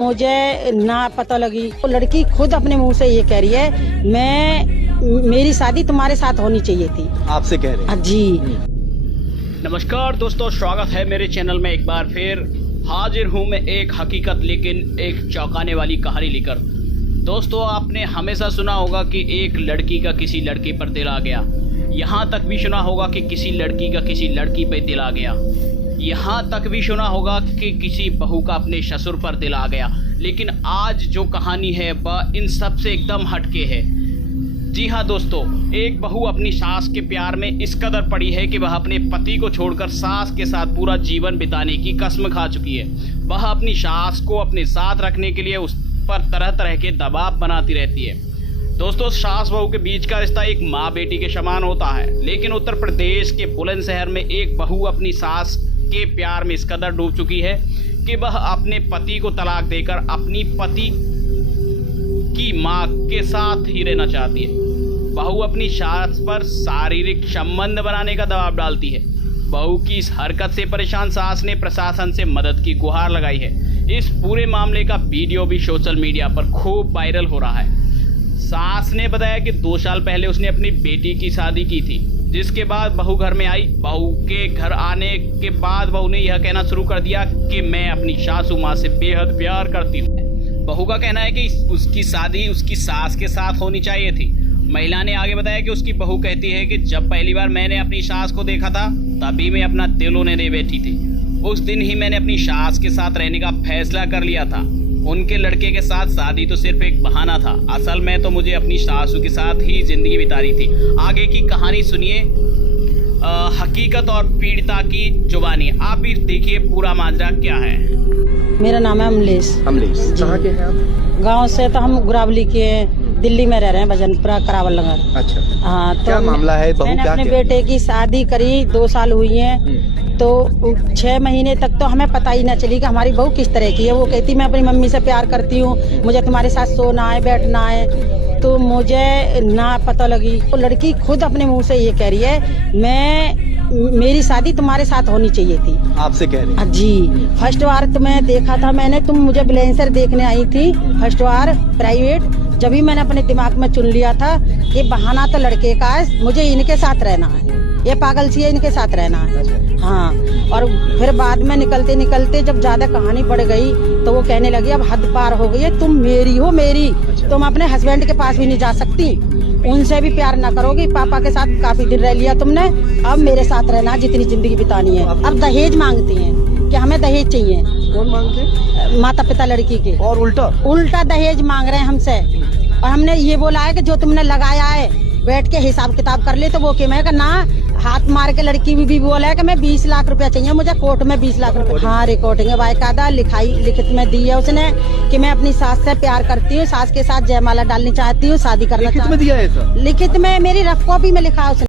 मुझे ना पता लगी। तो लड़की खुद अपने मुंह से ये कह रही है मेरी शादी तुम्हारे साथ होनी चाहिए थी। आपसे कह रहे हैं? जी। नमस्कार दोस्तों, स्वागत है मेरे चैनल में। एक बार फिर हाजिर हूँ मैं एक हकीकत लेकिन एक चौंकाने वाली कहानी लेकर। दोस्तों, आपने हमेशा सुना होगा कि एक लड़की का किसी लड़के पर दिल आ गया। यहाँ तक भी सुना होगा कि किसी लड़की का किसी लड़की पर दिल आ गया। यहाँ तक भी सुना होगा कि किसी बहू का अपने ससुर पर दिल आ गया। लेकिन आज जो कहानी है वह इन सब से एकदम हटके है। जी हाँ दोस्तों, एक बहू अपनी सास के प्यार में इस कदर पड़ी है कि वह अपने पति को छोड़कर सास के साथ पूरा जीवन बिताने की कसम खा चुकी है। वह अपनी सास को अपने साथ रखने के लिए उस पर तरह तरह के दबाव बनाती रहती है। दोस्तों, सास बहू के बीच का रिश्ता एक माँ बेटी के समान होता है। लेकिन उत्तर प्रदेश के बुलंदशहर में एक बहू अपनी सास के प्यार में इस कदर डूब चुकी है कि वह अपने पति को तलाक देकर अपनी पति की मां के साथ ही रहना चाहती है। बहू अपनी सास पर शारीरिक संबंध बनाने का दबाव डालती है। बहू की इस हरकत से परेशान सास ने प्रशासन से मदद की गुहार लगाई है। इस पूरे मामले का वीडियो भी सोशल मीडिया पर खूब वायरल हो रहा है। सास ने बताया कि 2 साल पहले उसने अपनी बेटी की शादी की थी, जिसके बाद बहू घर में आई। बहू के घर आने के बाद बहू ने यह कहना शुरू कर दिया कि मैं अपनी सासू माँ से बेहद प्यार करती हूँ। बहू का कहना है कि उसकी शादी उसकी सास के साथ होनी चाहिए थी। महिला ने आगे बताया कि उसकी बहू कहती है कि जब पहली बार मैंने अपनी सास को देखा था तभी मैं अपना दिल उन्हें दे बैठी थी। उस दिन ही मैंने अपनी सास के साथ रहने का फैसला कर लिया था। उनके लड़के के साथ शादी तो सिर्फ एक बहाना था। असल में तो मुझे अपनी सासू के साथ ही जिंदगी बितानी थी। आगे की कहानी सुनिए, हकीकत और पीड़िता की जुबानी। आप भी देखिए पूरा माजरा क्या है। मेरा नाम है अमलेश। कहाँ के हैं आप? गांव से तो हम गुरावली के हैं, दिल्ली में रह रहे हैं, भजनपुरा करावल नगर। अच्छा। हाँ, तो क्या मामला है? बहू मैंने क्या अपने कहती है? बेटे की शादी करी, 2 साल हुई है। तो 6 महीने तक तो हमें पता ही ना चली कि हमारी बहू किस तरह की है। वो कहती मैं अपनी मम्मी से प्यार करती हूँ, मुझे तुम्हारे साथ सोना है बैठना है। तो मुझे ना पता लगी। तो लड़की खुद अपने मुंह से ये कह रही है मेरी शादी तुम्हारे साथ होनी चाहिए थी। आपसे कह रहे हैं? जी। फर्स्ट बार तुम्हें देखा था मैंने, तुम मुझे ब्लेंसर देखने आई थी फर्स्ट बार प्राइवेट। जब भी मैंने अपने दिमाग में चुन लिया था ये बहाना तो लड़के का है, मुझे इनके साथ रहना है, ये पागल सी है, इनके साथ रहना है। हाँ, और फिर बाद में निकलते निकलते जब ज्यादा कहानी बढ़ गई तो वो कहने लगी अब हद पार हो गई है, तुम मेरी हो मेरी, तुम अपने हस्बैंड के पास भी नहीं जा सकती, उनसे भी प्यार ना करोगी। पापा के साथ काफी दिन रह लिया तुमने, अब मेरे साथ रहना जितनी जिंदगी बितानी है। अब दहेज मांगती हैं कि हमें दहेज चाहिए। कौन मांगते? माता पिता लड़की के। और उल्टा दहेज मांग रहे हैं हमसे। और हमने ये बोला है कि जो तुमने लगाया है बैठ के हिसाब किताब कर ले। तो वो कि मैं ना हाथ मार के लड़की भी बोला है कि मैं 20 लाख रुपया चाहिए मुझे, कोर्ट में 20 लाख रुपया। हाँ, रिकॉर्डिंग है, बाकायदा लिखित में दी है उसने कि मैं अपनी सास से प्यार करती हूँ, सास के साथ जयमाला डालनी चाहती हूँ, शादी करना चाहती हूँ। लिखित में दिया है? लिखित में मेरी रफ कॉपी में लिखा है उसने।